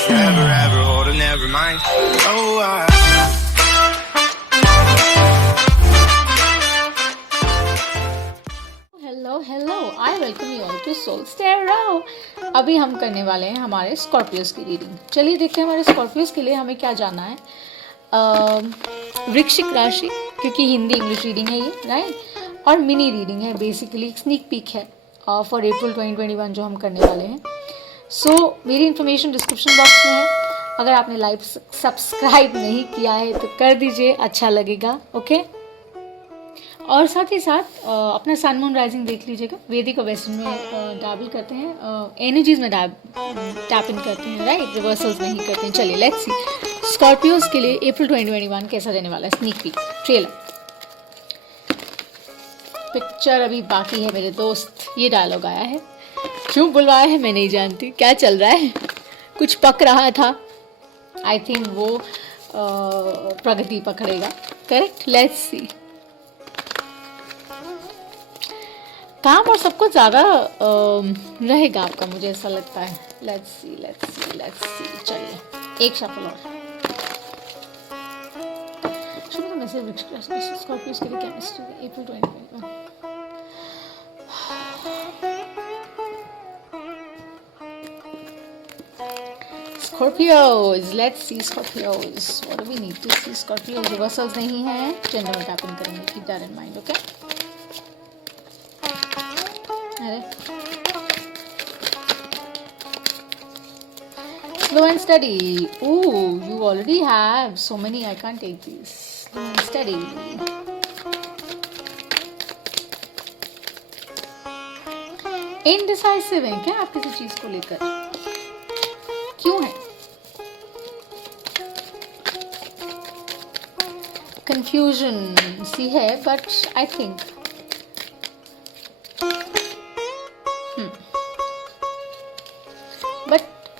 forever, ever hold a never mind. Oh, hello I welcome you all to Soul Stereo. अभी हम करने वाले हैं हमारे स्कॉर्पियोस की रीडिंग। चलिए देखते हैं हमारे स्कॉर्पियोस के लिए हमें क्या जानना है। वृश्चिक राशि, क्योंकि हिंदी इंग्लिश रीडिंग है ये, राइट, और मिनी रीडिंग है, बेसिकली स्नीक पीक है फॉर अप्रैल 2021 जो हम करने वाले हैं। सो मेरी इन्फॉर्मेशन डिस्क्रिप्शन बॉक्स में है। अगर आपने लाइव सब्सक्राइब नहीं किया है तो कर दीजिए, अच्छा लगेगा। ओके, और साथ ही साथ अपना सन मून राइजिंग देख लीजिएगा। वैदिक और वेस्टर्न में डैबल करते हैं, एनर्जीज में टैप इन करते हैं, राइट, रिवर्सल्स नहीं करते हैं। चलिए लेट्स सी स्कॉर्पियोज के लिए अप्रैल 2021 कैसा रहने वाला है। स्नीक पीक ट्रेलर पिक्चर अभी बाकी है मेरे दोस्त। ये डायलॉग आया है, क्यों बुलवाया है मैं नहीं जानती, क्या चल रहा है, कुछ पक रहा था। आई थिंक वो प्रगति पकड़ेगा, करेक्ट। Let's see. काम और सब कुछ ज़्यादा रहेगा आपका, मुझे ऐसा लगता है। Let's see. चलिए एक शफल और। शुरू में मैसेज वृश्चिक राशि स्कॉर्पियोस के लिए chemistry April 2021। Scorpios, let's see Scorpios. What do we need to see Scorpios? Reversals नहीं है, जेंडर में टैप इन करेंगे, keep that in mind, okay? अरे slow and steady. Ooh, you already have so many. I can't take these. Slow and steady. Indecisive हैं क्या आप किसी चीज को लेकर? क्यों है? Confusion सी है, but I think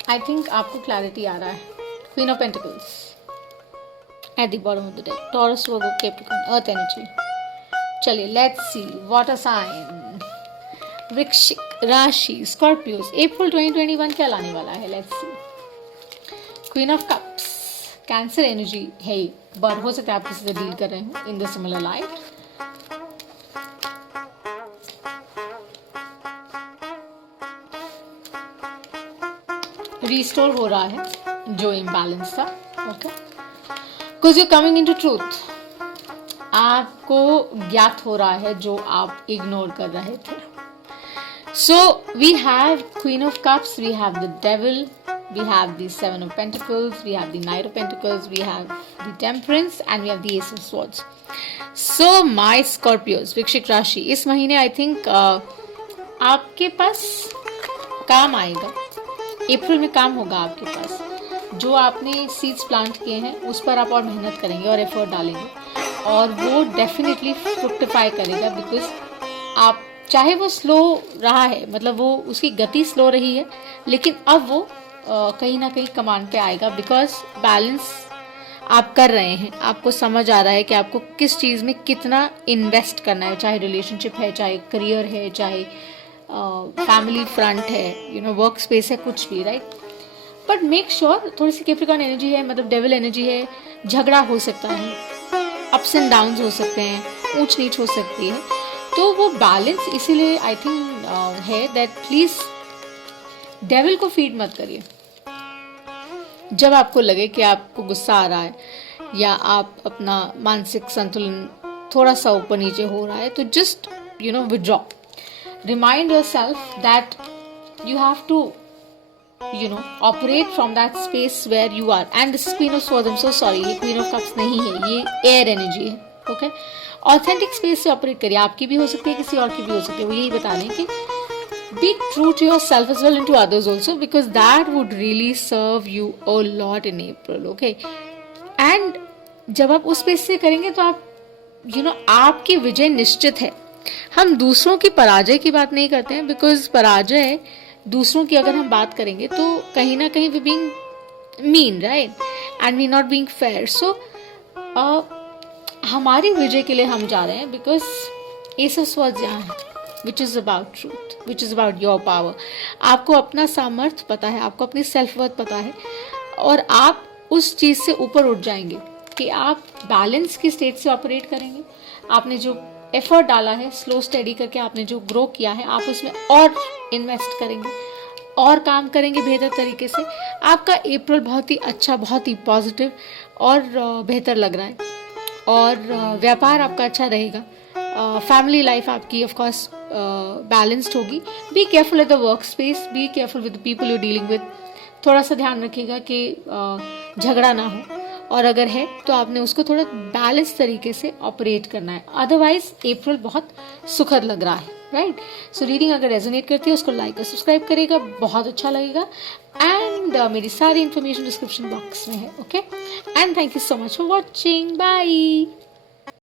I think आपको क्लैरिटी आ रहा है। Queen of pentacles at the bottom of the deck, taurus, Virgo, Capricorn, earth energy. चलिए लेट्स सी वाटर साइन वृश्चिक राशि स्कॉर्पियोस अप्रैल 2021 क्या लाने वाला है। Let's see. Queen of cups cancer energy है, बट हो सकता है आप किसी से डील कर रहे हो in the similar light. Restore हो रहा है जो इम्बैलेंस था, okay, because you coming into truth. आपको ज्ञात हो रहा है जो आप इग्नोर कर रहे थे। So we have queen of cups, we have the devil, we have the seven of pentacles, we have the knight of pentacles, we have the temperance and we have the ace of swords. So my Scorpios वृश्चिक राशि इस महीने I think आपके पास काम आएगा। अप्रैल में काम होगा आपके पास। जो आपने सीड्स प्लांट किए हैं उस पर आप और मेहनत करेंगे और एफर्ट डालेंगे, और वो डेफिनेटली फ्रुक्टिफाई करेगा। बिकॉज आप चाहे वो स्लो रहा है, मतलब वो उसकी गति स्लो रही है, लेकिन अब वो कहीं ना कहीं कमांड पे आएगा। बिकॉज बैलेंस आप कर रहे हैं, आपको समझ आ रहा है कि आपको किस चीज़ में कितना इन्वेस्ट करना है, चाहे रिलेशनशिप है, चाहे करियर है, चाहे फैमिली फ्रंट है, यू नो, वर्क स्पेस है, कुछ भी, राइट। बट मेक श्योर थोड़ी सी कैप्रिकॉर्न एनर्जी है, मतलब डेविल एनर्जी है, झगड़ा हो सकता है, अप्स एंड डाउन्स हो सकते हैं, ऊंच नीच हो सकती है। तो वो बैलेंस इसीलिए आई थिंक है दैट प्लीज डेविल को फीड मत करिए। जब आपको लगे कि आपको गुस्सा आ रहा है या आप अपना मानसिक संतुलन थोड़ा सा ऊपर नीचे हो रहा है, तो just you know withdraw. Remind yourself that you have to, you know, operate from that space where you are. And this is Queen of Swords. I'm so sorry, ये Queen of Cups नहीं है, ये air energy है, okay. Authentic space से operate करिए। आपकी भी हो सकती है, किसी और की भी हो सकती है। वो यही बता रहे हैं कि be true to yourself as well and to others also, because that would really serve you a lot in April, okay? And जब आप उस स्पेस से करेंगे तो आप, you know, आपकी विजय निश्चित है। हम दूसरों की पराजय की बात नहीं करते हैं, बिकॉज पराजय दूसरों की अगर हम बात करेंगे तो कहीं ना कहीं we being mean, right, and we not being fair. So हमारी विजय के लिए हम जा रहे हैं, बिकॉज एस ऑफ स्वॉर्ड्स यहाँ है, which is about truth, which is about your power. आपको अपना सामर्थ्य पता है, आपको अपनी सेल्फ वर्थ पता है, और आप उस चीज़ से ऊपर उठ जाएंगे कि आप बैलेंस की स्टेट से ऑपरेट करेंगे। आपने जो एफर्ट डाला है, स्लो स्टडी करके आपने जो ग्रो किया है, आप उसमें और इन्वेस्ट करेंगे और काम करेंगे बेहतर तरीके से। आपका अप्रैल बहुत ही अच्छा, बहुत ही पॉजिटिव और बेहतर लग रहा है। और व्यापार आपका अच्छा रहेगा। फैमिली लाइफ आपकी ऑफ कोर्स बैलेंस्ड होगी। Be careful at the work space, be careful with the people you dealing with. थोड़ा सा ध्यान रखिएगा कि झगड़ा ना हो, और अगर है तो आपने उसको थोड़ा बैलेंस तरीके से ऑपरेट करना है। अदरवाइज अप्रैल बहुत सुखद लग रहा है, राइट। सो रीडिंग अगर रेजोनेट करती है उसको लाइक और सब्सक्राइब करेगा, बहुत अच्छा लगेगा। एंड मेरी सारी इन्फॉर्मेशन डिस्क्रिप्शन बॉक्स में है, okay. And thank you so much for watching, bye.